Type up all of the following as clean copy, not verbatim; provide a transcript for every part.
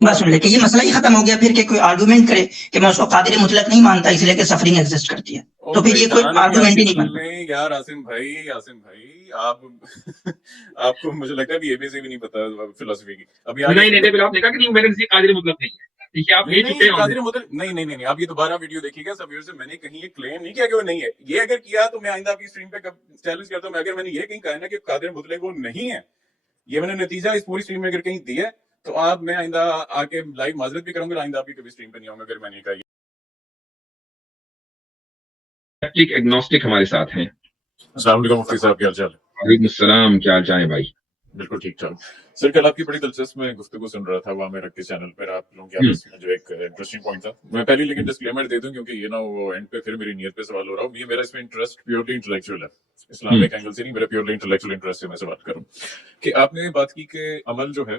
بات سن لے کہ یہ مسئلہ ہی ختم ہو گیا پھر کہ کوئی آرگومنٹ کرے کہ میں اس کو قادر مطلق نہیں مانتا اس لیے کہ سفرنگ ایگزسٹ کرتی ہے، تو پھر یہ کوئی آرگومنٹ ہی نہیں بنتا یار عاصم بھائی آپ کو مجھے لگتا ہے ابھی ABC بھی نہیں پتا فلسفی کی. ابھی نہیں پھر آپ نے کہا کہ نہیں میرے نزدیک قادر مطلق نہیں ہے، ٹھیک ہے آپ لے چکے ہیں قادر مطلق نہیں آپ یہ دوبارہ ویڈیو دیکھیے گا سب سے. میں نے کہیں یہ کلیم نہیں کیا کہ وہ نہیں ہے. یہ اگر کیا تو میں آئندہ آپ کی اسٹریم پہ چیلنج کرتا ہوں. اگر میں نے یہ کہیں کہا نا کہ قادر مطلق وہ نہیں ہے، یہ میں نے نتیجہ اس پوری اسٹریم میں اگر کہیں دیا ہے تو آپ میں آئندہ آ کے لائیو معذرت بھی کروں گا. آئندہ آپ کی کبھی اسٹریم پہ نہیں آؤں گا اگر میں نے کہا. ایگنوسٹک ہمارے ساتھ ہیں. السلام علیکم مفتی صاحب، کیا حال چال ہے؟ وعلیکم السلام، کیا حال چال ہے بھائی؟ بالکل ٹھیک ٹھاک سر. کل آپ کی بڑی دلچسپ میں گفتگو سن رہا تھا وہاں میں رکھ کے چینل پر. آپ لوگوں کی آپس میں جو ایک انٹرسٹنگ پوائنٹ تھا. میں پہلے لیکن ڈسکلیمر دے دوں کیونکہ یہ نا وہ اینڈ پہ پھر میری نیت پہ سوال ہو رہا ہوں. یہ میرا اس میں انٹرسٹ پیورلی انٹلیکچوئل ہے، اسلامک اینگل سے نہیں. میرا پیورلی انٹلیکچوئل انٹرسٹ سے میں سوال کروں کہ آپ نے بات کی کہ عمل جو ہے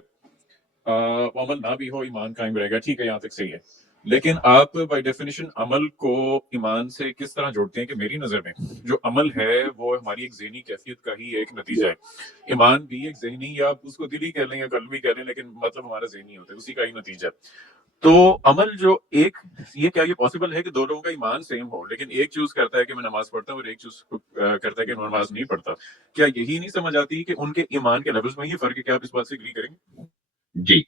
عمل نہ بھی ہو ایمان قائم رہے گا. ٹھیک ہے، یہاں تک صحیح ہے. لیکن آپ بائی ڈیفینیشن عمل کو ایمان سے کس طرح جوڑتے ہیں؟ کہ میری نظر میں جو عمل ہے وہ ہماری ایک ذہنی کیفیت کا ہی ایک نتیجہ ہے. ایمان بھی ایک ذہنی، یا آپ اس کو دلی کہہ لیں یا قلبی کہہ لیں، لیکن مطلب ہمارا ذہنی ہوتا ہے، اسی کا ہی نتیجہ. تو عمل جو ایک یہ کیا یہ پاسبل ہے کہ دو لوگوں کا ایمان سیم ہو لیکن ایک چوز کرتا ہے کہ میں نماز پڑھتا ہوں اور ایک چوز کرتا ہے کہ میں نماز نہیں پڑھتا؟ کیا یہی نہیں سمجھ آتی کہ ان کے ایمان کے لیولز میں یہ فرق ہے؟ کیا آپ اس بات سے اگری کریں گے؟ جی،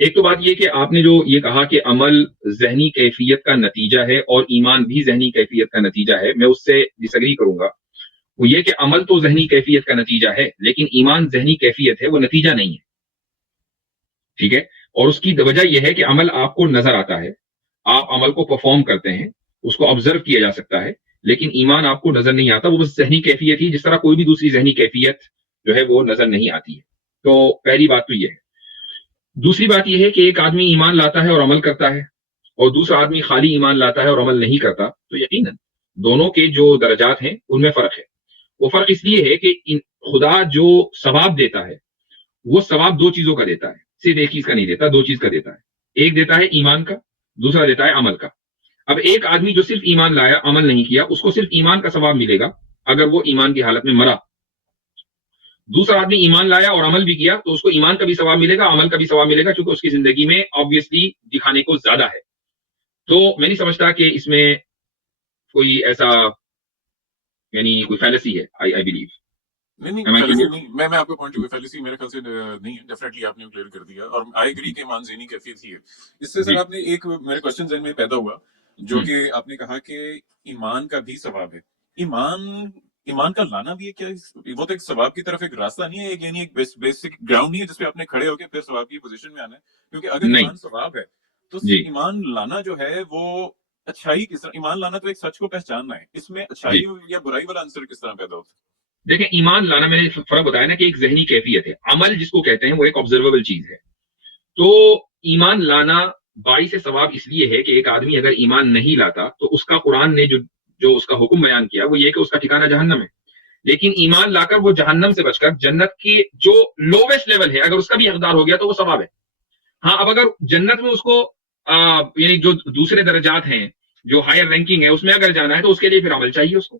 ایک تو بات یہ کہ آپ نے جو یہ کہا کہ عمل ذہنی کیفیت کا نتیجہ ہے اور ایمان بھی ذہنی کیفیت کا نتیجہ ہے، میں اس سے ڈس ایگری کروں گا. وہ یہ کہ عمل تو ذہنی کیفیت کا نتیجہ ہے لیکن ایمان ذہنی کیفیت ہے، وہ نتیجہ نہیں ہے. ٹھیک ہے، اور اس کی وجہ یہ ہے کہ عمل آپ کو نظر آتا ہے، آپ عمل کو پرفارم کرتے ہیں، اس کو آبزرو کیا جا سکتا ہے، لیکن ایمان آپ کو نظر نہیں آتا. وہ بس ذہنی کیفیت ہی، جس طرح کوئی بھی دوسری ذہنی کیفیت جو ہے وہ نظر نہیں آتی ہے. تو پہلی بات تو یہ ہے. دوسری بات یہ ہے کہ ایک آدمی ایمان لاتا ہے اور عمل کرتا ہے اور دوسرا آدمی خالی ایمان لاتا ہے اور عمل نہیں کرتا، تو یقیناً دونوں کے جو درجات ہیں ان میں فرق ہے. وہ فرق اس لیے ہے کہ خدا جو ثواب دیتا ہے وہ ثواب دو چیزوں کا دیتا ہے، صرف ایک چیز کا نہیں دیتا، دو چیز کا دیتا ہے. ایک دیتا ہے ایمان کا، دوسرا دیتا ہے عمل کا. اب ایک آدمی جو صرف ایمان لایا، عمل نہیں کیا، اس کو صرف ایمان کا ثواب ملے گا اگر وہ ایمان کی حالت میں مرا. دوسرا آدمی ایمان لایا اور عمل بھی کیا تو اس کو ایمان کا بھی ثواب ملے گا، عمل کا بھی ثواب ملے گا، چونکہ اس کی زندگی میں آبویسلی دکھانے کو زیادہ ہے. تو میں نہیں سمجھتا کہ اس میں کوئی ایسا یعنی کوئی فیلسی ہے. آئی بلیو نہیں، میں آپ کو پوائنٹ کوئی فیلسی میرے خیال سے نہیں ہے. ڈیفینیٹلی آپ نے کلیئر کر دیا اور آئی ایگری کہ ایمان ذہنی کیفیت ہی ہے. اس سے سر آپ نے ایک میرے کوسچن ذہن میں پیدا ہوا جو کہ آپ نے کہا کہ ایمان کا بھی ثواب ہے. ایمان کا لانا بھی ہے کیا؟ وہ تو ایک ثواب کی طرف ایک راستہ نہیں ہے، یعنی ایک بیسک گراؤنڈ نہیں ہے جس پہ آپ نے کھڑے ہو کے پھر ثواب کی پوزیشن میں آنا ہے. کیونکہ اگر ایمان ثواب ہے تو ایمان لانا جو ہے وہ اچھائی کس طرح؟ ایمان لانا تو ایک سچ کو پہچاننا ہے، اس میں اچھائی یا برائی والا عنصر کس طرح پیدا ہوتا ہے؟ دیکھیں، ایمان لانا میں نے فرق بتایا نا کہ ایک ذہنی کیفیت ہے، عمل جس کو کہتے ہیں وہ ایک آبزرویبل چیز ہے. تو ایمان لانا باعث ثواب اس لیے ہے کہ ایک آدمی اگر ایمان نہیں لاتا تو اس کا قرآن نے جو اس کا حکم بیان کیا وہ یہ کہ اس کا ٹھکانہ جہنم ہے. لیکن ایمان لا کر وہ جہنم سے بچ کر جنت کی جو لوویسٹ لیول ہے اگر اس کا بھی حقدار ہو گیا تو وہ ثواب ہے. ہاں، اب اگر جنت میں اس کو یعنی جو دوسرے درجات ہیں، جو ہائر رینکنگ ہے، اس میں اگر جانا ہے تو اس کے لیے پھر عمل چاہیے اس کو.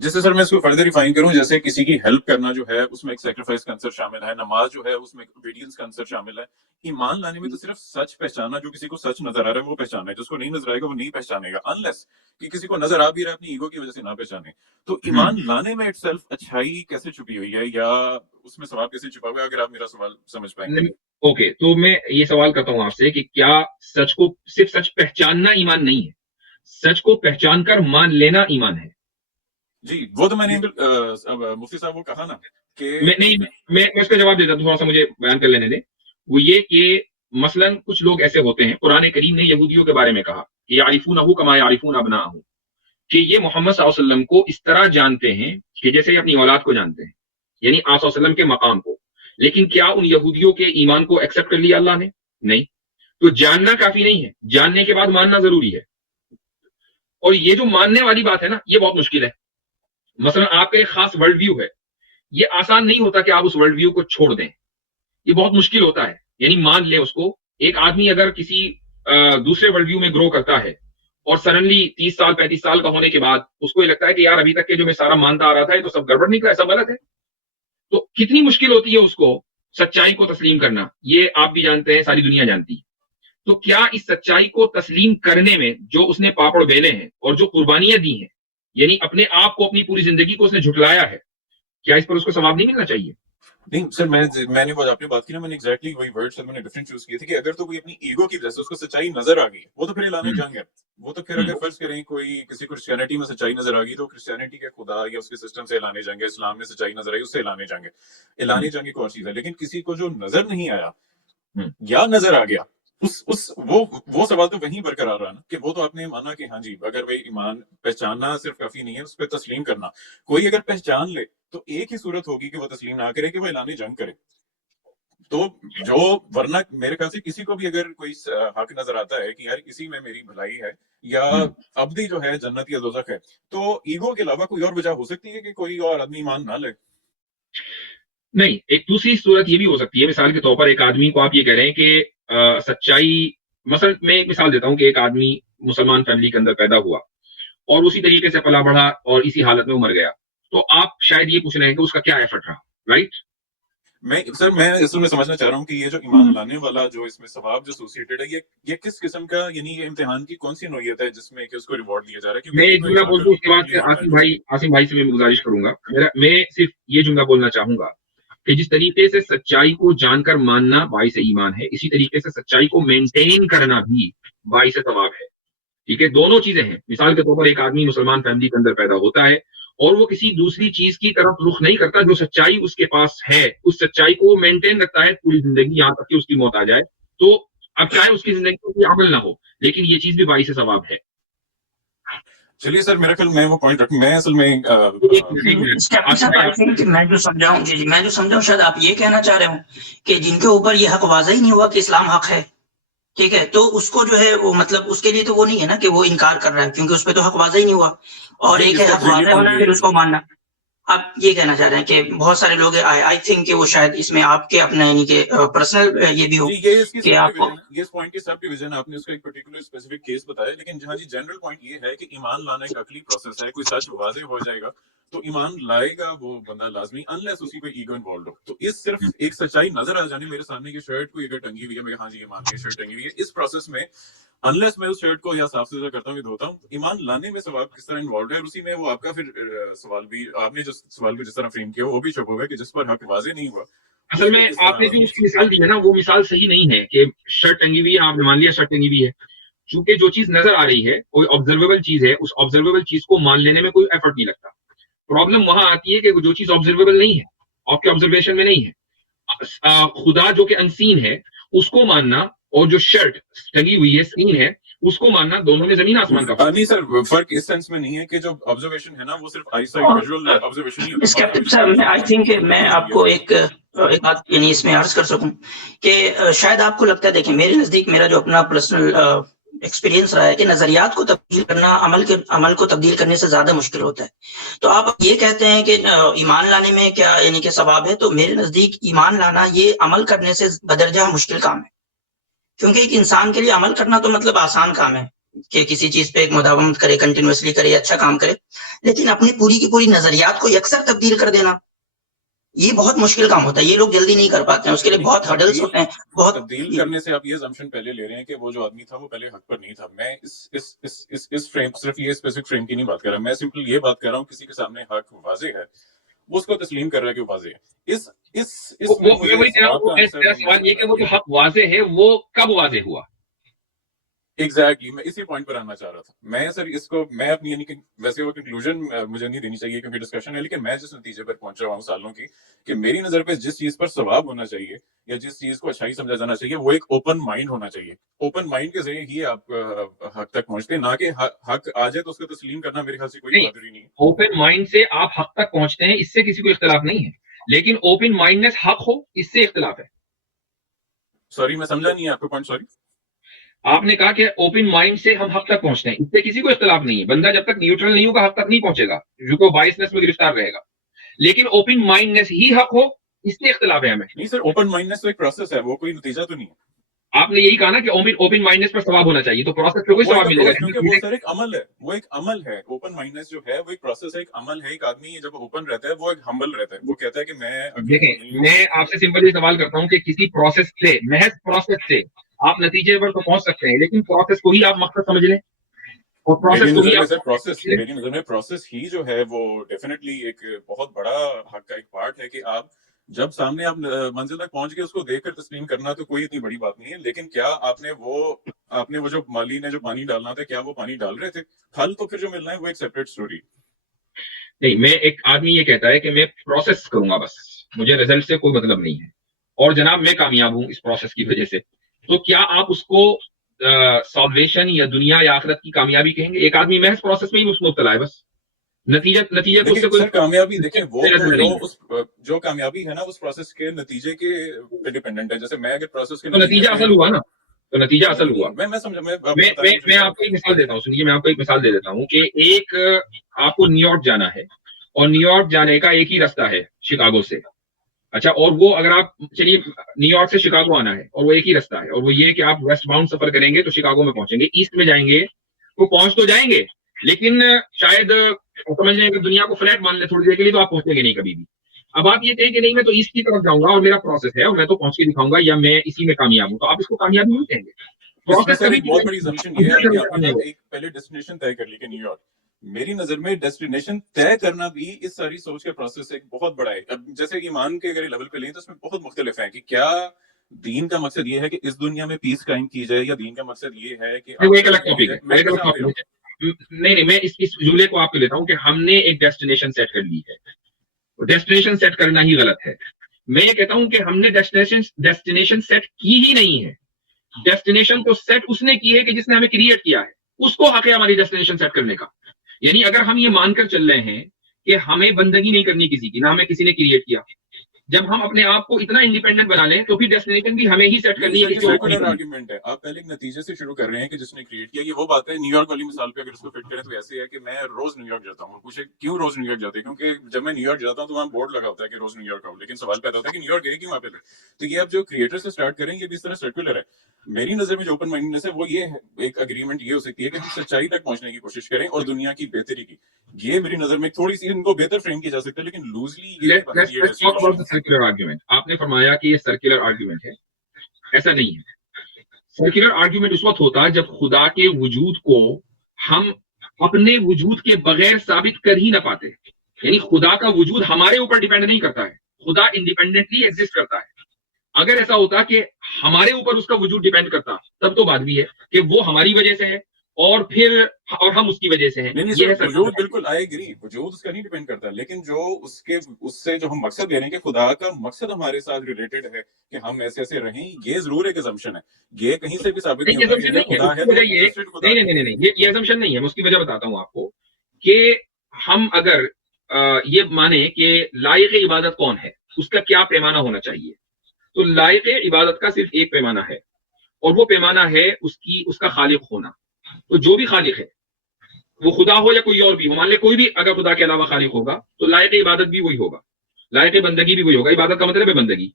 جیسے سر میں اس کو فردر ریفائن کروں، جیسے کسی کی ہیلپ کرنا جو ہے اس میں ایک سیکریفائس کا عنصر شامل ہے، نماز جو ہے اس میں اوبیڈینس کا عنصر شامل ہے. ایمان لانے میں تو صرف سچ پہچاننا، جو کسی کو سچ نظر آ رہا ہے وہ پہچاننا ہے، جس کو نہیں نظر آئے گا وہ نہیں پہچانے گا، انلیس کہ کسی کو نظر آ بھی رہا ہے اپنی ایگو کی وجہ سے نہ پہچانے. تو ایمان لانے میں اٹ سیلف اچھائی کیسے چھپی ہوئی ہے یا اس میں ثواب کیسے چھپا ہوا ہے؟ اگر آپ میرا سوال سمجھ پائیں گے. اوکے، تو میں یہ سوال کرتا ہوں آپ سے کہ کیا سچ کو صرف سچ پہچاننا ایمان نہیں ہے؟ سچ کو پہچان کر مان لینا ایمان ہے. جی، وہ تو میں نے مفتی صاحب وہ کہا نا کہ میں اس کا جواب دیتا ہوں، تھوڑا سا مجھے بیان کر لینے دیں. وہ یہ کہ مثلا کچھ لوگ ایسے ہوتے ہیں، قرآن کریم نے یہودیوں کے بارے میں کہا کہ یعرفونہ کما یعرفون ابناءہم، کہ یہ محمد صلی اللہ علیہ وسلم کو اس طرح جانتے ہیں کہ جیسے اپنی اولاد کو جانتے ہیں، یعنی آپ صلی اللہ علیہ وسلم کے مقام کو. لیکن کیا ان یہودیوں کے ایمان کو ایکسپٹ کر لیا اللہ نے؟ نہیں. تو جاننا کافی نہیں ہے، جاننے کے بعد ماننا ضروری ہے. اور یہ جو ماننے والی بات ہے نا، یہ بہت مشکل ہے. مثلا آپ کا ایک خاص ورلڈ ویو ہے، یہ آسان نہیں ہوتا کہ آپ اس ورلڈ ویو کو چھوڑ دیں، یہ بہت مشکل ہوتا ہے. یعنی مان لیں اس کو. ایک آدمی اگر کسی دوسرے ورلڈ ویو میں گرو کرتا ہے اور سڈنلی 30 سال 35 سال کا ہونے کے بعد اس کو یہ لگتا ہے کہ یار ابھی تک کے جو میں سارا مانتا آ رہا تھا یہ تو سب گڑبڑ نکلا، سب غلط ہے، تو کتنی مشکل ہوتی ہے اس کو سچائی کو تسلیم کرنا. یہ آپ بھی جانتے ہیں، ساری دنیا جانتی ہے. تو کیا اس سچائی کو تسلیم کرنے میں جو اس نے پاپڑ بیلے ہیں اور جو قربانیاں دی ہیں، یعنی اپنے آپ کو، اپنی پوری زندگی کو اس نے جھٹلایا ہے، کیا اس پر اس کو ثواب نہیں ملنا چاہیے؟ نہیں سر، میں نے آپ نے بات کی نا، میں نے ایگزیکٹلی وہی ورڈ سر میں نے ڈفرنٹ چوز کیے تھے کہ اگر تو کوئی اپنی ایگو کی وجہ سے اس کو سچائی نظر آ گئی وہ تو پھر اعلان جنگ ہے. وہ تو پھر اگر فرض کریں کوئی کسی کو کرسچینٹی میں سچائی نظر آ گئی تو کرسچینٹی کے خدا یا اس کے سسٹم سے اعلان جنگ ہے. اسلام میں سچائی نظر آئی اس سے اعلان جنگ ہے. اعلان جنگ ایک اور چیز ہے. لیکن کسی کو جو نظر نہیں آیا یا نظر آ گیا وہ سوال تو وہیں برقرار رہا نا کہ وہ تو آپ نے مانا کہ ہاں جی اگر وہ ایمان پہچاننا صرف کافی نہیں ہے، اس پہ تسلیم کرنا. کوئی اگر پہچان لے تو ایک ہی صورت ہوگی کہ وہ تسلیم نہ کرے کہ وہ اعلان جنگ کرے. تو جو ورنہ میرے خیال سے کسی کو بھی اگر کوئی حق نظر آتا ہے کہ یار اسی میں میری بھلائی ہے یا ابدی جو ہے جنت یا دوزخ ہے، تو ایگو کے علاوہ کوئی اور وجہ ہو سکتی ہے کہ کوئی اور آدمی ایمان نہ لے. نہیں، ایک دوسری صورت یہ بھی ہو سکتی ہے. مثال کے طور پر ایک آدمی کو آپ یہ کہہ رہے ہیں کہ سچائی، مثلا میں ایک مثال دیتا ہوں کہ ایک آدمی مسلمان فیملی کے اندر پیدا ہوا اور اسی طریقے سے پلا بڑھا اور اسی حالت میں مر گیا، تو آپ شاید یہ پوچھ رہے ہیں کہ اس کا کیا ایفرٹ رہا، رائٹ؟ میں اصل میں سمجھنا چاہ رہا ہوں کہ یہ جو ایمان لانے والا جو اس میں ثواب جو ایسوسیٹڈ ہے، یہ کس قسم کا، یعنی یہ امتحان کی کون سی نوعیت ہے جس میں کہ اس کو ریوارڈ دیا جا رہا ہے؟ میں ایک جملہ بول دوں، اس کے بعد عاصم بھائی سے میں گزارش کروں گا. میں صرف یہ جملہ بولنا چاہوں گا کہ جس طریقے سے سچائی کو جان کر ماننا باعث ایمان ہے، اسی طریقے سے سچائی کو مینٹین کرنا بھی باعث ثواب ہے. ٹھیک ہے، دونوں چیزیں ہیں. مثال کے طور پر ایک آدمی مسلمان فیملی کے اندر پیدا ہوتا ہے اور وہ کسی دوسری چیز کی طرف رخ نہیں کرتا، جو سچائی اس کے پاس ہے اس سچائی کو وہ مینٹین رکھتا ہے پوری زندگی، یہاں تک کہ اس کی موت آ جائے. تو اب چاہے اس کی زندگی میں کوئی عمل نہ ہو، لیکن یہ چیز بھی باعث ثواب ہے. چلیے سر، میرا خیال میں وہ پوائنٹ رکھوں. میں اصل میں میں جو سمجھاؤں شاید آپ یہ کہنا چاہ رہے ہوں کہ جن کے اوپر یہ حق واضح ہی نہیں ہوا کہ اسلام حق ہے، ٹھیک ہے، تو اس کو جو ہے وہ مطلب اس کے لیے تو وہ نہیں ہے نا کہ وہ انکار کر رہا ہے کیونکہ اس پہ تو حق واضح ہی نہیں ہوا. اور ایک ہے حق واضح ہونا پھر اس کو ماننا. آپ یہ کہنا چاہ رہے ہیں کہ بہت سارے لوگ آئی تھنک کہ وہ شاید اس میں آپ کے اپنے یعنی کہ پرسنل یہ بھی ہو کہ آپ کو یہ اس پوائنٹ کی سب ڈویژن آپ نے اس کا ایک پرٹیکولر اسپیسیفک کیس بتایا. لیکن جہاں جی جنرل پوائنٹ یہ ہے کہ ایمان لانا ایک عقلی پروسیس ہے. کوئی سچ واضح ہو جائے گا تو ایمان لائے گا وہ بندہ لازمی، انلیس اسی کوئی ایگو انوالوڈ ہو. تو اس صرف ایک سچائی نظر آ جانے، میرے سامنے کی شرٹ کوئی اگر ٹنگی ہوئی ہے، میں ہاں جی یہ مان لی شرٹ ٹنگی ہوئی ہے، اس پروسیس میں انلیس میں اس شرٹ کو یا صاف ستھرا کرتا ہوں یا دھوتا ہوں، ایمان لانے میں ثواب کس طرح انوالوڈ ہے. اور اسی میں وہ آپ کا پھر سوال بھی، آپ نے جو سوال کو جس طرح فریم کیا وہ بھی چھپا ہوا ہے کہ جس پر حق واضح نہیں ہوا. اصل میں آپ نے جو اس کی مثال دی ہے نا، وہ مثال صحیح نہیں ہے کہ شرٹ ٹنگی ہوئی ہے، آپ نے مان لیا شرٹ ٹنگی ہوئی ہے. چونکہ جو چیز نظر آ رہی ہے، کوئی آبزرویبل چیز ہے، اس آبزرویبل چیز کو مان لینے میں کوئی ایفرٹ نہیں لگتا. پرابلم وہاں آتی ہے کہ جو چیز آبزرویبل نہیں ہے، آپ کے آبزرویشن میں نہیں ہے، خدا جو کہ انسین ہے اس کو ماننا اور جو شرٹ ٹنگی ہوئی ہے سین ہے اس کو ماننا، دونوں میں زمین آسمان کا فرق. نہیں سر، فرق اس سینس میں نہیں ہے کہ جو آبزرویشن ہے نا وہ صرف آئی سائٹ ویژول آبزرویشن نہیں ہوتا. میں آئی تھنک میں آپ کو ایک بات یعنی اس میں عرض کر سکوں کہ شاید آپ کو لگتا ہے، دیکھیں میرے نزدیک میرا جو اپنا پرسنل ایکسپیرینس رہا ہے کہ نظریات کو تبدیل کرنا عمل کو تبدیل کرنے سے زیادہ مشکل ہوتا ہے. تو آپ یہ کہتے ہیں کہ ایمان لانے میں کیا یعنی کہ ثواب ہے، تو میرے نزدیک ایمان لانا یہ عمل کرنے سے بدرجہ مشکل کام ہے. کیونکہ ایک انسان کے لیے عمل کرنا تو مطلب آسان کام ہے کہ کسی چیز پہ ایک مداومت کرے، کنٹینیوسلی کرے، اچھا کام کرے. لیکن اپنی پوری کی پوری نظریات کو یکسر تبدیل کر دینا یہ بہت مشکل کام ہوتا ہے. یہ لوگ جلدی نہیں کر پاتے ہیں، اس کے لیے بہت ہرڈلز ہوتے ہیں. بہت تبدیل کرنے سے آپ یہ assumption پہلے لے رہے ہیں کہ وہ جو آدمی تھا وہ پہلے حق پر نہیں تھا. میں اس فریم، صرف یہ اسپیسیفک فریم کی نہیں بات کر رہا. میں سمپل یہ بات کر رہا ہوں کسی کے سامنے حق واضح ہے، وہ اس کو تسلیم کر رہا ہے کہ واضح ہے. سوال یہ کہ وہ جو حق واضح ہے وہ کب واضح ہوا؟ ایگزیکٹلی میں اسی پوائنٹ پر آنا چاہ رہا تھا. میں سر اس کو میں اپنی یعنی کہ ویسے وہ کنکلوژن مجھے نہیں دینی چاہیے کیونکہ ڈسکشن ہے، لیکن میں جس نتیجے پر پہنچ رہا ہوں سالوں کی کہ میری نظر پہ جس چیز پر ثواب ہونا چاہیے یا جس چیز کو اچھائی سمجھا جانا چاہیے وہ ایک اوپن مائنڈ ہونا چاہیے. اوپن مائنڈ کے ذریعے ہی آپ حق تک پہنچتے ہیں، نہ کہ حق آ جائے تو اس کو تسلیم کرنا میرے خیال سے کوئی بہادری نہیں ہے. اوپن مائنڈ سے آپ حق تک پہنچتے ہیں، اس سے کسی کو اختلاف نہیں ہے، لیکن اوپن مائنڈنس حق ہو اس سے اختلاف ہے. سوری میں سمجھا نہیں ہے آپ کا پوائنٹ. سوری آپ نے کہا کہ اوپن مائنڈ سے ہم حق تک پہنچتے ہیں، اس سے کسی کو اختلاف نہیں ہے. بندہ جب تک نیوٹرل نہیں ہوگا حق تک نہیں پہنچے گا، جو کہ بائسنس میں گرفتار رہے گا. لیکن اوپن مائنڈنس ہی حق ہو اس سے اختلاف ہے ہمیں. نہیں سر، اوپن مائنڈنس تو ایک پروسیس ہے، وہ کوئی نتیجہ تو نہیں ہے. آپ نے یہی کہا نا کہ اوپن مائنڈنس پر ثواب ہونا چاہیے، تو پروسیس پہ کوئی ثواب ملے گا کیونکہ وہ سر ایک عمل ہے. وہ ایک عمل ہے. اوپن مائنڈنس جو ہے وہ ایک پروسیس ہے، ایک عمل ہے. ایک آدمی جب اوپن رہتا ہے وہ ایک ہمبل رہتا ہے، وہ کہتا ہے کہ میں دیکھیں میں آپ سے سمپل یہ سوال کرتا ہوں کہ کسی پروسیس سے، محض پروسیس سے آپ نتیجے پر تو پہنچ سکتے ہیں لیکن پروسیس کو ہی آپ مقصد سمجھ لیں اور پروسیس کو ہی میری نظر میں پروسیس ہی جو ہے وہ ڈیفینیٹلی ایک بہت بڑا حق کا ایک پارٹ ہے کہ آپ جب سامنے آپ منزل تک پہنچ کے اس کو دیکھ کر تسلیم کرنا تو کوئی اتنی بڑی بات نہیں ہے، لیکن کیا آپ نے وہ جو مالی نے جو پانی ڈالنا تھا کیا وہ پانی ڈال رہے تھے؟ پھل تو پھر جو ملنا ہے وہ ایک سیپریٹ اسٹوری. نہیں، میں ایک آدمی یہ کہتا ہے کہ میں پروسیس کروں گا، بس مجھے رزلٹ سے کوئی مطلب نہیں ہے اور جناب میں کامیاب ہوں اس پروسیس کی وجہ سے، تو کیا آپ اس کو سالویشن یا دنیا یا آخرت کی کامیابی کہیں گے؟ ایک آدمی محض پروسیس میں ہی مبتلا ہے، بس نتیجہ کو اس سے کوئی کامیابی دیکھیں وہ جو کامیابی ہے نا اس پروسیس کے نتیجے کے پہ ڈیپینڈنٹ ہے. جیسے میں اگر پروسیس کے نتیجہ اصل ہوا نا، تو نتیجہ اصل ہوا. میں سمجھا، میں آپ کو ایک مثال دیتا ہوں، سنیے، میں آپ کو ایک مثال دے دیتا ہوں کہ ایک آپ کو نیو یارک جانا ہے اور نیو یارک جانے کا ایک ہی راستہ ہے شکاگو سے. اچھا، اور وہ اگر آپ چلیے نیو یارک سے شکاگو آنا ہے اور وہ ایک ہی راستہ ہے اور وہ یہ کہ آپ ویسٹ باؤنڈ سفر کریں گے تو شکاگو میں پہنچیں گے. ایسٹ میں جائیں گے وہ پہنچ تو جائیں گے لیکن شاید سمجھ لیں کہ دنیا کو فلیٹ مان لیں تھوڑی دیر کے لیے تو آپ پہنچیں گے نہیں کبھی بھی. اب آپ یہ کہیں کہ نہیں میں تو ایسٹ کی طرف جاؤں گا اور میرا پروسیس ہے اور میں تو پہنچ کے دکھاؤں گا یا میں اسی میں کامیاب ہوں، تو آپ اس کو کامیابی نہیں کہیں گے. بہت بڑی assumption یہ ہے کہ آپ نے ایک پہلے ڈیسٹینیشن طے کر لی کہ نیو یارک. میری نظر میں ڈیسٹینیشن طے کرنا بھی اس ساری سوچ کے پروسیس ایک بہت بڑا ہے. اب جیسے ایمان کے اگر لیول پہ لیں تو اس میں بہت مختلف ہیں کہ کیا دین کا مقصد یہ ہے کہ اس دنیا میں پیس قائم کی جائے یا دین کا مقصد یہ ہے کہ وہ ایک الگ ٹاپک ہے. نہیں، میں اس جملے کو آپ کو لیتا ہوں کہ ہم نے ایک ڈیسٹینیشن سیٹ کر لی ہے. ڈیسٹینیشن سیٹ کرنا ہی غلط ہے. میں یہ کہتا ہوں کہ ہم نے ڈیسٹینیشن سیٹ کی ہی نہیں ہے. ڈیسٹینیشن کو سیٹ اس نے کی ہے کہ جس نے ہمیں کریٹ کیا ہے، اس کو حق ہے ہماری ڈیسٹینیشن سیٹ کرنے کا. یعنی اگر ہم یہ مان کر چل رہے ہیں کہ ہمیں بندگی نہیں کرنی کسی کی، نہ ہمیں کسی نے کریٹ کیا، جب ہم اپنے آپ کو اتنا انڈیپینڈنٹ بنا لیں تو پھر ڈیسٹینیشن بھی ہمیں ہی سیٹ کرنی ہے. آرگومنٹ ہے، آپ پہلے ایک نتیجے سے شروع کر رہے ہیں کہ جس نے کریٹ کیا. یہ وہ بات ہے نیو یارک والی مثال پہ اگر اس کو فٹ کریں تو ایسے ہے کہ میں روز نیو یارک جاتا ہوں. پوچھے کیوں روز نیو یارک جاتے ہیں؟ کیونکہ جب میں نیو یارک جاتا ہوں تو وہاں بورڈ لگا ہوتا ہے کہ روز نیو یارک آؤں، لیکن سوال پیدا ہوتا ہے کہ نیو یارک گئے کیوں وہاں پہ. تو یہ اب جو کریٹر سے اسٹارٹ کریں یہ بھی اس طرح سرکولر ہے. میری نظر میں جو اوپن مائنڈنس ہے وہ یہ ہے، ایک اگریمنٹ یہ ہو سکتی ہے کہ ہم سچائی تک پہنچنے کی کوشش کریں اور دنیا کی بہتری کی. یہ میری نظر میں تھوڑی سی ان کو بہتر فریم کی جا سکتا ہے، لیکن لوزلی سرکولر آرگیومنٹ آپ نے فرمایا کہ یہ سرکولر آرگیومنٹ ہے. ایسا نہیں ہے. سرکولر آرگیومنٹ اس وقت ہوتا ہے جب خدا کے وجود کو ہم اپنے وجود کے بغیر ثابت کر ہی نہ پاتے. یعنی خدا کا وجود ہمارے اوپر ڈیپینڈ نہیں کرتا ہے، خدا انڈیپینڈنٹلی ایگزسٹ کرتا ہے. اگر ایسا ہوتا کہ ہمارے اوپر اس کا وجود ڈیپینڈ کرتا تب تو بات بھی ہے کہ وہ ہماری وجہ سے ہے اور ہم اس کی وجہ سے ہیں. وجود بالکل آئی ایگری، وجود اس کا نہیں ڈیپینڈ کرتا، لیکن جو اس سے جو ہم مقصد لے رہے ہیں کہ خدا کا مقصد ہمارے ساتھ ریلیٹڈ ہے کہ ہم ایسے ایسے رہیں، یہ ضرور ایک assumption ہے. یہ کہیں سے بھی ثابت نہیں ہوتا. نہیں، یہ assumption نہیں ہے. میں اس کی وجہ بتاتا ہوں آپ کو کہ ہم اگر یہ مانیں کہ لائق عبادت کون ہے، اس کا کیا پیمانہ ہونا چاہیے، تو لائق عبادت کا صرف ایک پیمانہ ہے اور وہ پیمانہ ہے اس کا خالق ہونا. تو جو بھی خالق ہے وہ خدا ہو یا کوئی اور بھی ہو، مان لے کوئی بھی اگر خدا کے علاوہ خالق ہوگا تو لائق عبادت بھی وہی ہوگا، لائق بندگی بھی وہی ہوگا. عبادت کا مطلب ہے بندگی،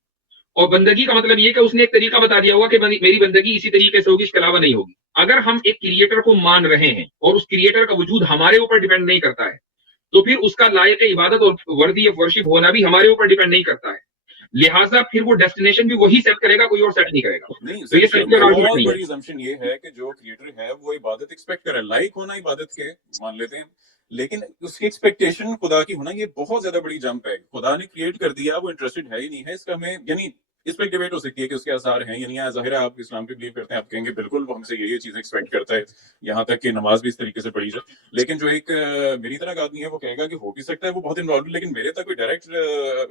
اور بندگی کا مطلب یہ کہ اس نے ایک طریقہ بتا دیا ہوگا کہ میری بندگی اسی طریقے سے ہوگی، اس کے علاوہ نہیں ہوگی. اگر ہم ایک کریٹر کو مان رہے ہیں اور اس کریٹر کا وجود ہمارے اوپر ڈیپینڈ نہیں کرتا ہے تو پھر اس کا لائق عبادت اور وردی آف ورشپ ہونا بھی ہمارے اوپر ڈیپینڈ نہیں کرتا ہے. لہٰذا پھر وہ ڈیسٹینیشن بھی وہی سیٹ کرے گا، کوئی اور سیٹ نہیں کرے گا. تو یہ بڑی assumption یہ ہے کہ جو کریٹر ہے وہ عبادت ایکسپیکٹ کرے. لائق ہونا عبادت کے مان لیتے ہیں، لیکن اس کی ایکسپیکٹیشن خدا کی ہونا یہ بہت زیادہ بڑی جمپ ہے. خدا نے کریٹ کر دیا، وہ انٹرسٹڈ ہے ہی نہیں ہے اس کا. ہمیں یعنی اس پہ ڈیبیٹ ہو سکتی ہے کہ اس کے آثار ہیں یعنی ظاہر ہے آپ اسلام پہ بلیو کرتے ہیں، آپ کہیں گے بالکل وہ ہم سے یہ چیزیں ایکسپیکٹ کرتا ہے، یہاں تک کہ نماز بھی اس طریقے سے پڑھی جائے. لیکن جو ایک میری طرح کا آدمی ہے وہ کہے گا کہ ہو بھی سکتا ہے وہ بہت انوالوڈ، لیکن میرے تک کوئی ڈائریکٹ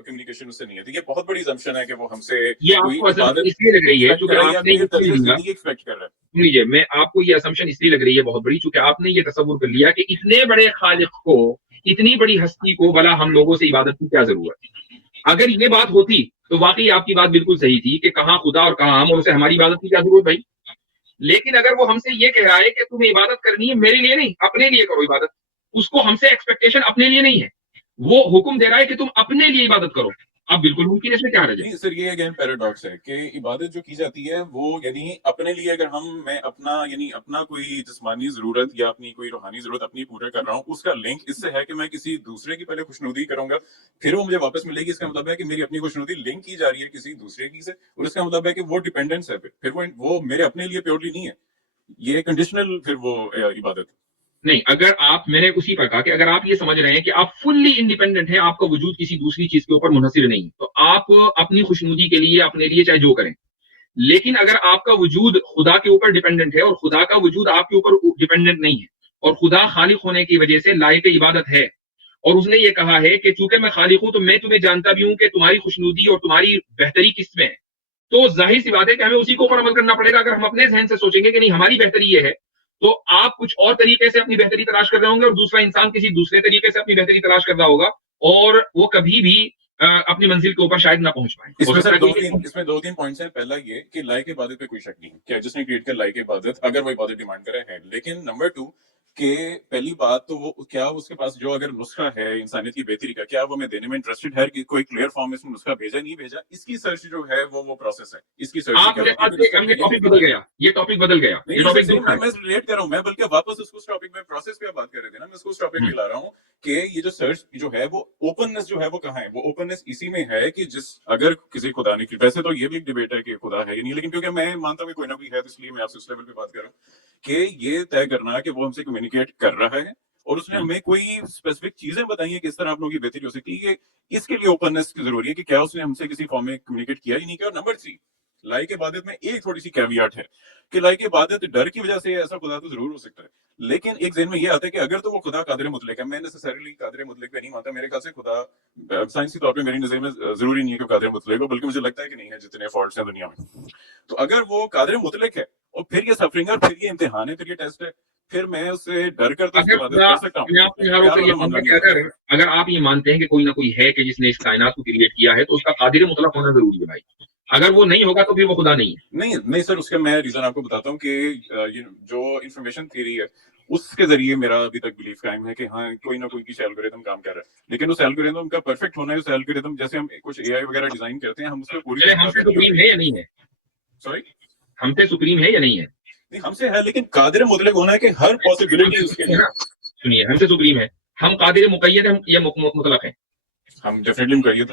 کمیونیکیشن اس سے نہیں ہے. یہ بہت بڑی assumption ہے کہ وہ ہم سے اس لیے لگ رہی ہے ایکسپیکٹ کر رہا ہے. لیجیے، میں آپ کو یہ assumption اس لیے لگ رہی ہے بہت بڑی چونکہ آپ نے یہ تصور کر لیا کہ اتنے بڑے خالق کو، اتنی بڑی ہستی کو بھلا ہم لوگوں سے عبادت کی کیا ضرورت. اگر یہ بات ہوتی تو واقعی آپ کی بات بالکل صحیح تھی کہ کہاں خدا اور کہاں ہم، اور اسے ہماری عبادت کی کیا ضرورت بھائی. لیکن اگر وہ ہم سے یہ کہہ رہا ہے کہ تمہیں عبادت کرنی ہے میرے لیے نہیں، اپنے لیے کرو عبادت، اس کو ہم سے ایکسپیکٹیشن اپنے لیے نہیں ہے. وہ حکم دے رہا ہے کہ تم اپنے لیے عبادت کرو، اب بالکل ممکن ہے، اس میں کیا حرج ہے؟ نہیں سر، یہ اگین پیراڈاکس ہے کہ عبادت جو کی جاتی ہے وہ یعنی اپنے لیے اگر میں اپنا کوئی جسمانی ضرورت یا اپنی کوئی روحانی ضرورت اپنی پورا کر رہا ہوں، اس کا لنک اس سے ہے کہ میں کسی دوسرے کی پہلے خوشنودی کروں گا پھر وہ مجھے واپس ملے گی، اس کا مطلب ہے کہ میری اپنی خوشنودی لنک کی جا رہی ہے کسی دوسرے کی سے، اور اس کا مطلب ہے کہ وہ ڈیپینڈنس ہے، پھر وہ میرے اپنے لیے پیورلی نہیں ہے، یہ کنڈیشنل پھر وہ عبادت۔ نہیں، اگر آپ، میں نے اسی پر کہا کہ اگر آپ یہ سمجھ رہے ہیں کہ آپ فلی انڈیپینڈنٹ ہیں، آپ کا وجود کسی دوسری چیز کے اوپر منحصر نہیں، تو آپ اپنی خوشنودی کے لیے اپنے لیے چاہے جو کریں، لیکن اگر آپ کا وجود خدا کے اوپر ڈیپینڈنٹ ہے اور خدا کا وجود آپ کے اوپر ڈیپینڈنٹ نہیں ہے، اور خدا خالق ہونے کی وجہ سے لائق عبادت ہے، اور اس نے یہ کہا ہے کہ چونکہ میں خالق ہوں تو میں تمہیں جانتا بھی ہوں کہ تمہاری خوشنودی اور تمہاری بہتری کس میں ہے، تو ظاہر سی بات ہے کہ ہمیں اسی کے اوپر عمل کرنا پڑے گا۔ اگر ہم اپنے ذہن سے سوچیں گے کہ نہیں ہماری بہتری یہ ہے، تو آپ کچھ اور طریقے سے اپنی بہتری تلاش کر رہے ہوں گے، اور دوسرا انسان کسی دوسرے طریقے سے اپنی بہتری تلاش کر رہا ہوگا، اور وہ کبھی بھی اپنی منزل کے اوپر شاید نہ پہنچ پائے۔ اس میں دو تین پوائنٹس ہیں۔ پہلا یہ کہ لائق عبادت پہ کوئی شک نہیں کہ جس نے کریٹ کر لائق عبادت اگر وہ عبادت ڈیمانڈ کرے ہے، لیکن نمبر 2 کہ پہلی بات تو وہ کیا اس کے پاس جو اگر نسخہ ہے انسانیت کی بہتری کا، کیا وہ ہمیں دینے میں انٹرسٹڈ ہے کہ کوئی کلیئر فارم میں اس میں نسخہ بھیجا نہیں بھیجا، اس کی سرچ جو ہے وہ پروسیس ہے، اس کی سرچ ٹاپک بدل گیا، یہ ٹاپک بدل گیا، یہ ٹاپک میں ریلیٹ کر رہا ہوں، میں بلکہ واپس اس کو اس ٹاپک میں پروسیس پہ بات کر رہے تھے نا، میں اس کو اس ٹاپک پہ لا رہا ہوں کہ یہ جو سرچ جو ہے وہ اوپننس جو ہے وہ کہاں ہے، وہ اوپننس اسی میں ہے کہ جس اگر کسی خدا نے کی، ویسے تو یہ بھی ایک ڈیبیٹ ہے کہ خدا ہے یا نہیں، لیکن کیونکہ میں مانتا ہوں کہ کوئی نہ کوئی ہے، تو اس لیے میں آپ سے اس لیول پہ بات کر رہا ہوں کہ یہ طے کرنا کہ وہ ہم سے کمیونیکیٹ کر رہا ہے اور اس نے ہمیں کوئی اسپیسیفک چیزیں بتائی ہیں کہ اس طرح آپ لوگوں کی بہتری ہو سکتی ہے، اس کے لیے اوپننس کی ضروری ہے کہ کیا اس نے ہم سے کسی فارم میں کمیونیکیٹ کیا ہی نہیں کیا۔ اور نمبر 3 لائق عبادت میں ایک تھوڑی سی کیویات ہے کہ لائق عبادت ڈر کی وجہ سے ایسا خدا تو ضرور ہو سکتا ہے، لیکن ایک ذہن میں یہ آتا ہے کہ اگر تو وہ خدا قادر مطلق ہے، میں نیسیسریلی قادر مطلق پہ نہیں مانتا، میرے خیال سے خدا سائنسی طور پہ میری نظر میں ضروری نہیں ہے کہ قادر مطلق ہو، بلکہ مجھے لگتا ہے کہ نہیں ہے جتنے فالٹس ہیں دنیا میں، تو اگر وہ قادر مطلق ہے اور پھر یہ سفرنگ ہے، پھر یہ امتحان ہے، پھر یہ ٹیسٹ ہے، پھر میں اس سے ڈر کر تو عبادت کر سکتا ہوں۔ اگر آپ یہ مانتے ہیں کہ کوئی نہ کوئی ہے کہ جس نے اس کائنات کو کریٹ کیا ہے، تو اس کا قادر مطلق ہونا ضروری ہے بھائی، اگر وہ نہیں ہوگا تو پھر وہ خدا نہیں ہے۔ نہیں سر، اس کا میں ریزن آپ کو بتاتا ہوں کہ جو انفارمیشن تھیوری ہے اس کے ذریعے میرا ابھی تک بلیف قائم ہے کہ ہاں کوئی نہ کوئی کسی الگوریتم کام کر رہا ہے، لیکن اس الگوریتم کا پرفیکٹ ہونا ہے، اس الگوریتم جیسے ہم کچھ اے آئی وغیرہ ڈیزائن کرتے ہیں، ہم اس پہ پوری ہم سے سپریم ہے یا نہیں ہے؟ سوری، ہم سے سپریم ہے یا نہیں ہے؟ نہیں ہم سے ہے، لیکن قادر مطلق ہونا ہے کہ ہر پاسبلٹی اس کے لیے، سنیے، ہم سے سپریم ہے، ہم قادر مقید ہیں یا مطلق ہیں؟ ہم ڈیفینیٹلی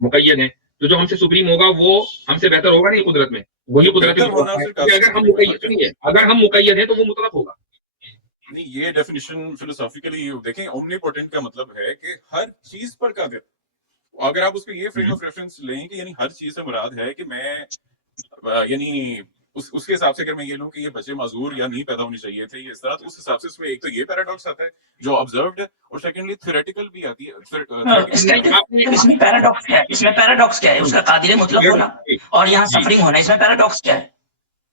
مقید ہیں، تو جو ہم سے سپریم ہوگا وہ ہم سے بہتر ہوگا نہیں قدرت میں، وہی قدرت اگر ہم مقید ہیں تو وہ مطلق ہوگا۔ نہیں، یہ ڈیفینیشن فلسافیکلی دیکھیں، اومنی پوٹنٹ کا مطلب ہے کہ ہر چیز پر قادر، اگر آپ اس کو یہ فریم آف ریفرنس لیں کہ یعنی ہر چیز سے مراد ہے کہ میں یعنی اس کے حساب سے اگر میں یہ لوں کہ یہ بچے معذور یا نہیں پیدا ہونے چاہیے تھے، یہ اس طرح، تو اس حساب سے اس میں ایک تو یہ پیراڈاکس آتا ہے جو آبزروڈ ہے، اور سیکنڈلی تھیوریٹیکل بھی آتی ہے۔ اس میں پیراڈاکس کیا ہے؟ اس میں پیراڈاکس کیا ہے؟ اس کا قادر مطلق ہونا اور یہاں سفرنگ ہونا، اس میں پیراڈاکس کیا ہے؟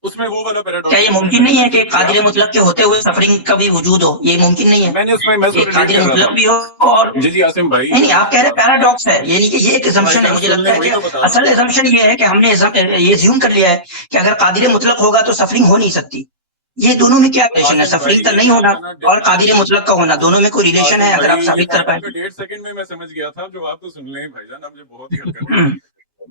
اس میں وہ والا پیراڈاکس، کیا یہ ممکن نہیں ہے کہ قادر مطلق کے ہوتے ہوئے سفرنگ کا بھی وجود ہو؟ یہ ممکن نہیں ہے، میں نے اس میں قادر مطلق بھی ہو اور جی عاصم بھائی، نہیں آپ کہہ رہے پیراڈاکس ہے، یعنی کہ یہ ایک assumption ہے، مجھے لگتا ہے کہ اصل assumption یہ ہے کہ ہم نے یہ assume کر لیا ہے کہ اگر قادر مطلق ہوگا تو سفرنگ ہو نہیں سکتی۔ یہ دونوں میں کیا ریلیشن ہے؟ سفرنگ کا نہیں ہونا اور قادر مطلق کا ہونا، دونوں میں کوئی ریلیشن ہے؟ اگر آپ ثابت کر پائیں۔ 1.5 سیکنڈ میں سمجھ گیا تھا، جو آپ تو سن لیں بھائی جان، آپ مجھے بہت ہی ہلکا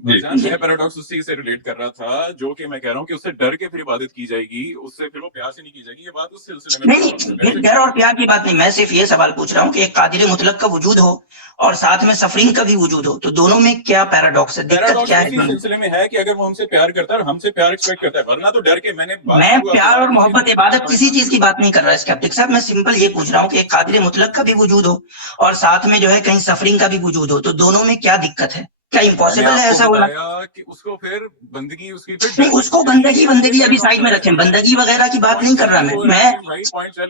میں پیراڈاکس اسی سے ریلیٹ کر رہا تھا، جو کہ میں کہہ رہا ہوں کہ اس سے ڈر کے پھر عبادت کی جائے گی، اس سے پھر وہ پیار سے نہیں کی جائے گی، یہ بات اس سلسلے میں نہیں، ڈر اور پیار کی بات نہیں، میں صرف یہ سوال پوچھ رہا ہوں کہ ایک قادر مطلق کا وجود ہو اور ساتھ میں سفرنگ کا بھی وجود ہو، تو دونوں میں کیا پیراڈاکس ہے؟ دقت کیا ہے؟ اسی سلسلے میں ہے کہ اگر وہ ہم سے پیار کرتا ہے اور ہم سے پیار ایکسپیکٹ کرتا ہے، ورنہ تو ڈر کے میں پیار اور محبت عبادت کسی چیز کی بات نہیں کر رہا اسکیپٹک صاحب، میں سمپل یہ پوچھ رہا ہوں کہ ایک قادر مطلق کا بھی وجود ہو اور ساتھ میں جو ہے کہیں سفرنگ کا بھی وجود ہو، تو دونوں میں کیا دقت ہے؟ کیا امپاسبل ہے ایسا ہونا؟ کہ اس کو پھر بندگی اس کی نہیں، اس کو بندگی ابھی سائڈ میں رکھیں، بندگی وغیرہ کی بات نہیں کر رہا میں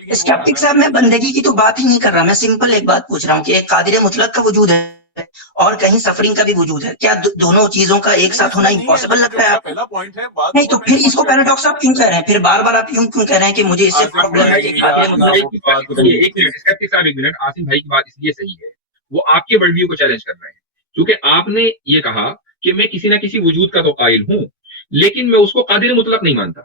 اسکیپٹک صاحب، میں بندگی کی تو بات ہی نہیں کر رہا، میں سمپل ایک بات پوچھ رہا ہوں کہ ایک قادر مطلق کا وجود ہے اور کہیں سفرنگ کا بھی وجود ہے، کیا دونوں چیزوں کا ایک ساتھ ہونا امپاسبل لگتا ہے آپ؟ پہلا پوائنٹ ہے، نہیں تو پھر اس کو پیراڈاکس آپ کیوں کہہ رہے ہیں؟ پھر بار بار آپ کیوں کہہ رہے ہیں کہ مجھے اس سے پرابلم ہے کہ قادر مطلق؟ ایک منٹ، آصم بھائی کی بات اس لیے صحیح ہے، وہ آپ کے ورلڈ ویو کو چیلنج کر رہے ہیں، کیونکہ آپ نے یہ کہا کہ میں کسی نہ کسی وجود کا تو قائل ہوں، لیکن میں اس کو قادر مطلق نہیں مانتا۔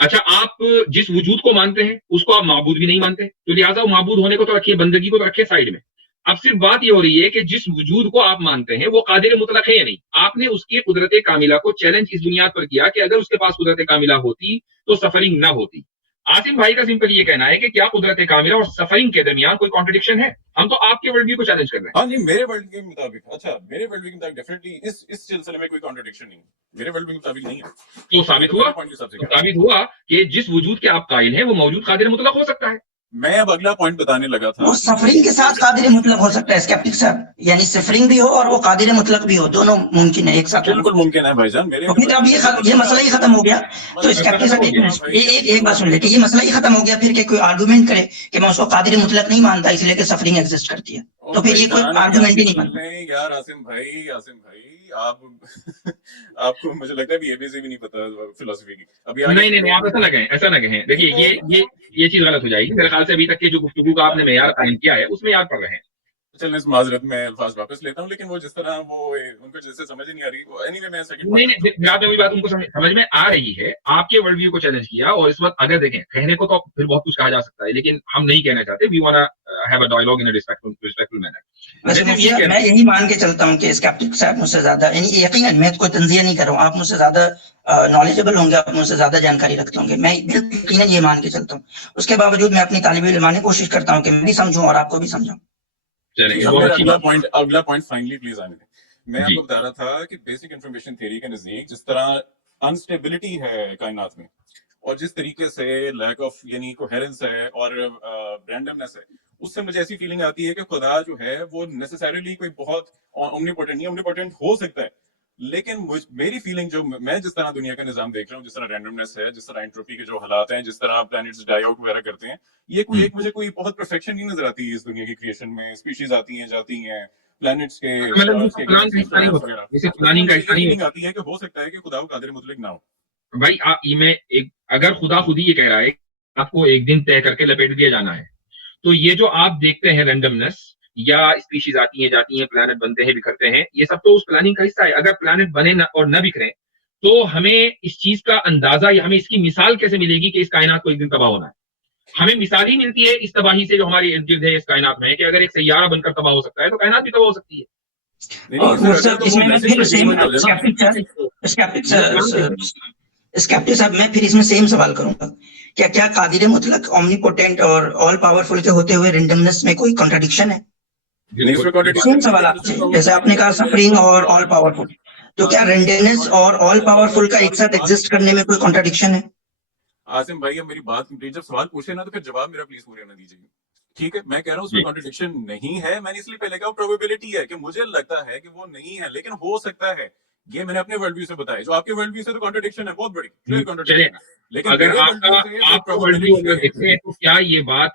اچھا، آپ جس وجود کو مانتے ہیں اس کو آپ معبود بھی نہیں مانتے، تو لہٰذا وہ معبود ہونے کو تو رکھیے، بندگی کو تو رکھیے سائڈ میں، اب صرف بات یہ ہو رہی ہے کہ جس وجود کو آپ مانتے ہیں وہ قادر مطلق ہے یا نہیں. آپ نے اس کی قدرت کاملہ کو چیلنج اس بنیاد پر کیا کہ اگر اس کے پاس قدرت کاملہ ہوتی تو سفرنگ نہ ہوتی. عاصم بھائی کا سمپل یہ کہنا ہے کہ کیا قدرت کاملہ اور سفرنگ کے درمیان کوئی کانٹرڈکشن ہے؟ ہم تو آپ کے ورلڈ ویو کو چیلنج کر رہے ہیں. ہاں جی میرے ورلڈ کے مطابق اچھا میرے ورلڈ کے مطابق ڈیفینیٹلی اس سلسلے میں کوئی کانٹرڈکشن نہیں میرے ورلڈ کے مطابق نہیں ہے. تو ثابت ہوا کہ جس وجود کے آپ قائل ہیں وہ موجود قادر مطلق ہو سکتا ہے. میں اب اگلا پوائنٹ بتانے لگا تھا. وہ سفرنگ کے ساتھ قادر مطلق ہو سکتا ہے اسکیپٹک صاحب, یعنی سفرنگ بھی ہو اور وہ قادر مطلق بھی ہو, دونوں ممکن ہے ایک ساتھ. بالکل ممکن ہے بھائی جان. میرے تو پھر اب یہ مسئلہ ہی ختم ہو گیا. تو اسکیپٹک صاحب ایک بات سن لیتے, یہ مسئلہ ہی ختم ہو گیا پھر کہ کوئی آرگومنٹ کرے کہ میں اس کو قادر مطلق نہیں مانتا اس لیے کہ سفرنگ ایگزسٹ کرتی ہے, تو پھر یہ کوئی آرگومنٹ ہی نہیں بنتا. یار عاصم بھائی آپ کو مجھے لگتا ہے ابھی ABC بھی نہیں پتا فلسفی کی. ابھی نہیں آپ ایسا نہ کہیں. دیکھیے یہ چیز غلط ہو جائے گی. میرے خیال سے ابھی تک کے جو گفتگو کا آپ نے معیار قائم کیا ہے اس میں یاد پڑ رہے ہیں. چلیں اس معذرت میں الفاظ واپس لیتا ہوں, لیکن وہ جس طرح وہ ان کو جیسے سمجھ نہیں آ رہی. اینی وے میں سیکنڈ نہیں آپ نے وہی بات ان کو سمجھ میں آ رہی ہے. آپ کے ورلڈ ویو کو چیلنج کیا اور اس وقت اگر دیکھیں کہنے کو تو پھر بہت کچھ کہا جا سکتا ہے لیکن ہم نہیں کہنا چاہتے. We want have a dialogue in a respectful manner. میں یہی مان کے چلتا ہوں کہ اسکیپٹک صاحب مجھ سے زیادہ, یعنی یقیناً میں کوئی تنزیہ نہیں کر رہا ہوں, آپ مجھ سے زیادہ نالجبل ہوں گے, آپ مجھ سے زیادہ جانکاری رکھتے ہوں گے, میں یقیناً یہ مان کے چلتا ہوں. اس کے باوجود میں اپنی طالب علمانہ کوشش کرتا ہوں کہ میں بھی سمجھوں اور آپ کو بھی سمجھاؤں. اگلا پوائنٹ فائنلی پلیز آنے دیں. میں آپ کو بتا رہا تھا کہ بیسک انفارمیشن تھیوری کے نزدیک جس طرح انسٹیبلٹی ہے کائنات میں اور جس طریقے سے لیک آف یعنی کوہیرنس ہے اور رینڈمنس ہے, اس سے مجھے ایسی فیلنگ آتی ہے کہ خدا جو ہے وہ نیسسریلی کوئی بہت اومنیپوٹنٹ نہیں, اومنیپوٹنٹ ہو سکتا ہے لیکن میری فیلنگ جو میں جس طرح دنیا کا نظام دیکھ رہا ہوں, جس طرح رینڈمنس ہے, جس طرح انٹروپی کے جو حالات ہیں, جس طرح پلانٹس ڈائی آؤٹ وغیرہ کرتے ہیں, یہ کوئی ایک مجھے کوئی بہت پرفیکشن نہیں نظر آتی اس دنیا کی کریشن میں. اسپیشیز آتی ہیں جاتی ہیں پلانٹس کے فیلنگ آتی ہے کہ ہو سکتا ہے کہ خدا قادر مطلق نہ ہو. بھائی میں اگر خدا خود ہی یہ کہہ رہا ہے آپ کو ایک دن طے کر کے لپیٹ دیا جانا ہے, تو یہ جو آپ دیکھتے ہیں رینڈمنس یا اسپیشیز آتی ہیں جاتی ہیں, پلانٹ بنتے ہیں بکھرتے ہیں, یہ سب تو اس پلاننگ کا حصہ ہے. اگر پلانٹ بنے اور نہ بکھریں تو ہمیں اس چیز کا اندازہ یا ہمیں اس کی مثال کیسے ملے گی کہ اس کائنات کو ایک دن تباہ ہونا ہے. ہمیں مثال ہی ملتی ہے اس تباہی سے جو ہماری ارد گرد ہے اس کائنات میں, کہ اگر ایک سیارہ بن کر تباہ ہو سکتا ہے تو کائنات بھی تباہ ہو سکتی ہے. اسکیپٹک صاحب میں پھر اس میں سیم سوال کروں گا, کیا قادر مطلق اومنی پوٹینٹ اور آل پاورفل کے ہوتے ہوئے رینڈمنس میں کوئی کنٹراڈکشن ہے؟ سیم سوال آپ سے, جیسے آپ نے کہا سفرنگ اور آل پاورفل, تو کیا رینڈمنس اور آل پاورفل کا ایک ساتھ ایگزسٹ کرنے میں کوئی کنٹراڈکشن ہے؟ عاصم بھائی اب میری بات کمپلیٹ, جب سوال پوچھے نا تو پھر جواب میرا پلیز پورے ہونا دیجیے. ٹھیک ہے, میں کہہ رہا ہوں اس میں کنٹراڈکشن نہیں ہے. میں نے اس لیے پہلے کہا پروبیبلٹی ہے کہ مجھے لگتا ہے کہ وہ نہیں ہے لیکن ہو سکتا ہے. یہ میں نے اپنے ورلڈ ویو سے بتایا, جو آپ کے ورلڈ ویو سے تو کنٹراڈکشن ہے بہت بڑی کلیئر کنٹراڈکشن, لیکن اگر آپ کا ورلڈ ویو اگر دیکھیں تو کیا یہ بات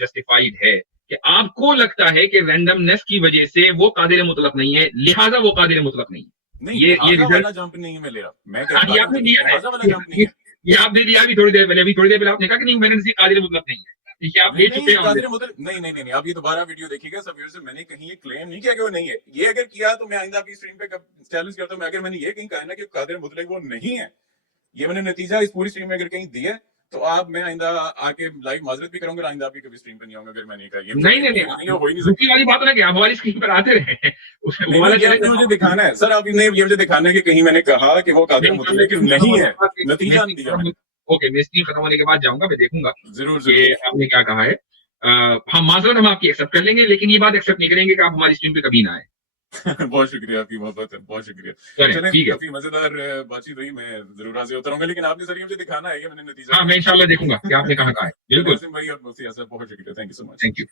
جسٹیفائیڈ ہے کہ آپ کو لگتا ہے کہ رینڈمنس کی وجہ سے وہ قادر مطلق نہیں ہے لہٰذا وہ قادر مطلق نہیں ہے؟ یہ والا جمپ نہیں ہے میں لے رہا, میں کہہ رہا ہوں یہ آپ نے دیا ابھی تھوڑی دیر پہلے آپ نے کہا کہ نہیں میرے نزدیک قادر مطلق نہیں ہے. آپ لے چکے نہیں, آپ یہ دوبارہ ویڈیو دیکھیے گا سب سے. میں نے کہیں یہ کلیم نہیں کیا کہ وہ نہیں ہے. یہ اگر کیا تو میں آئندہ آپ کی اسٹریم پہ چیلنج کرتا ہوں. اگر میں نے یہ کہیں کہا نا کہ قادر مطلق وہ نہیں ہے, یہ میں نے نتیجہ اس پوری اسٹریم میں اگر کہیں دیا تو آپ میں آئندہ آ کے لائیو معذرت بھی کروں گا, آئندہ آپ کی کبھی اسٹریم پہ نہیں آؤں گا اگر میں نہیں کہا. نہیں ہو ہی نہیں سکتی والی بات نا کہ آپ ہماری اسکرین پر آتے رہے مجھے دکھانا ہے سر, آپ نے یہ مجھے دکھانا ہے کہ کہیں میں نے کہا کہ وہ قادر مطلق نہیں ہے, نتیجہ نہیں دیا. اوکے, میں اسکرین ختم ہونے کے بعد جاؤں گا, میں دیکھوں گا ضرور کہ آپ نے کیا کہا ہے. ہم معذرت ہم آپ کی ایکسپٹ کر لیں گے لیکن یہ بات ایکسپٹ نہیں کریں گے کہ آپ ہماری اسٹریم پہ کبھی نہ آئے. بہت شکریہ, آپ کی محبت ہے, بہت شکریہ. کافی مزیدار بات چیت ہوئی, میں ضرور حاضر ہوتا رہوں گا, لیکن آپ نے سر مجھے دکھانا ہے کہ میں نے نتیجہ. ہاں, میں انشاءاللہ دیکھوں گا کہ آپ نے کہا ہے. بالکل بہت شکریہ, thank you so much. Thank you.